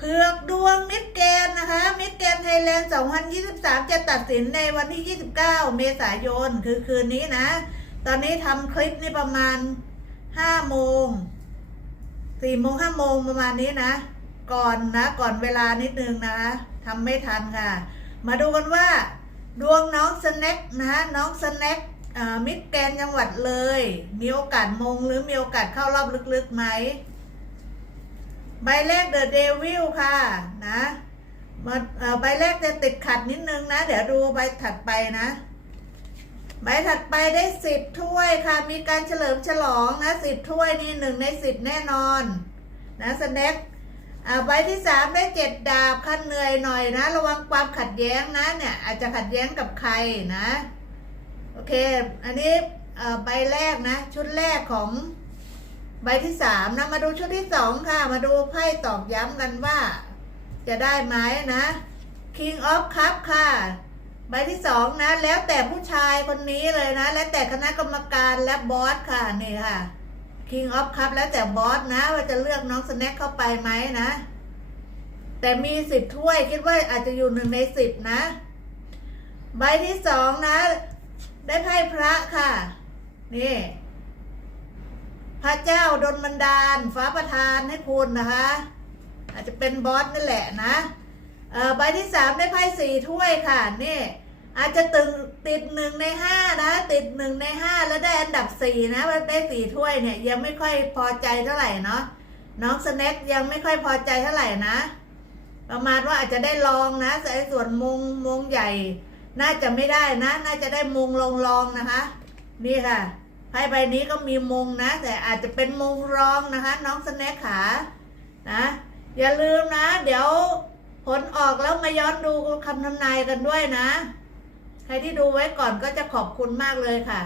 เผือกดวงมิดแกนนะคะมิดแกนไทยแลนด์ 2023 จะตัดสินในวันที่ 29 เมษายน คือคืนนี้นะ ตอนนี้ทำคลิปนี่ประมาณ 5 โมง 4 โมง 5 โมงประมาณนี้นะ ก่อนนะ ก่อนเวลานิดนึงนะคะทำไม่ทันค่ะ มาดูกันว่า ดวงน้องสแน็คนะคะน้องสแน็คมิดแกนจังหวัดเลย มีโอกาสมงหรือมีโอกาสเข้ารอบลึกๆไหม ใบแรกเดอะเดวิลค่ะนะมาใบแรกจะติดขัดนิดนึงนะ เดี๋ยวดูใบถัดไปนะ ใบถัดไปได้สิบถ้วยค่ะ มีการเฉลิมฉลองนะสิบถ้วยนี่หนึ่งในสิบแน่นอนนะสแน็คใบที่สามได้เจ็ดดาบขั้นเหนื่อยหน่อยนะ ระวังความขัดแย้งนะเนี่ยอาจจะขัดแย้งกับใครนะ โอเค อันนี้ใบแรกนะ ชุดแรกของ ใบที่สามนะมาดูชุดที่สองค่ะ มาดูไพ่ตอกย้ำกันว่า จะได้ไหมนะ King of Cup ค่ะ ใบที่สองนะ แล้วแต่ผู้ชายคนนี้เลยนะ แล้วแต่คณะกรรมการและบอสค่ะนี่ค่ะ King of Cup แล้วแต่บอสนะ ว่าจะเลือกน้องสแน็คเข้าไปไหมนะ แต่มีสิบถ้วยคิดว่าอาจจะอยู่หนึ่งในสิบนะ ใบที่สองนะ ได้ไพ่พระค่ะ นี่ พระเจ้าดลบันดาลฟ้าประทานให้คุณนะคะ อาจจะเป็นบอสนั่นแหละนะใบที่สามได้ไพ่สี่ถ้วยค่ะนี่อาจจะตึงติดหนึ่งในห้านะ ติดหนึ่งในห้าแล้วได้อันดับสี่นะว่าได้สี่ถ้วยเนี่ยยังไม่ค่อยพอใจเท่าไหร่เนาะน้องสแน็คยังไม่ค่อยพอใจเท่าไหร่นะ ประมาณว่าอาจจะได้ลองนะแต่ส่วนมงมงใหญ่ น่าจะไม่ได้นะ น่าจะได้มงลงรองนะคะ นี่ค่ะ ไพ่ใบนี้ก็มีมงนะ แต่อาจจะเป็นมงรองนะคะ น้องสแน็คขานะอย่าลืมนะ เดี๋ยวผลออกแล้วมาย้อนดูคำทำนายกันด้วยนะ ใครที่ดูไว้ก่อนก็จะขอบคุณมากเลยค่ะ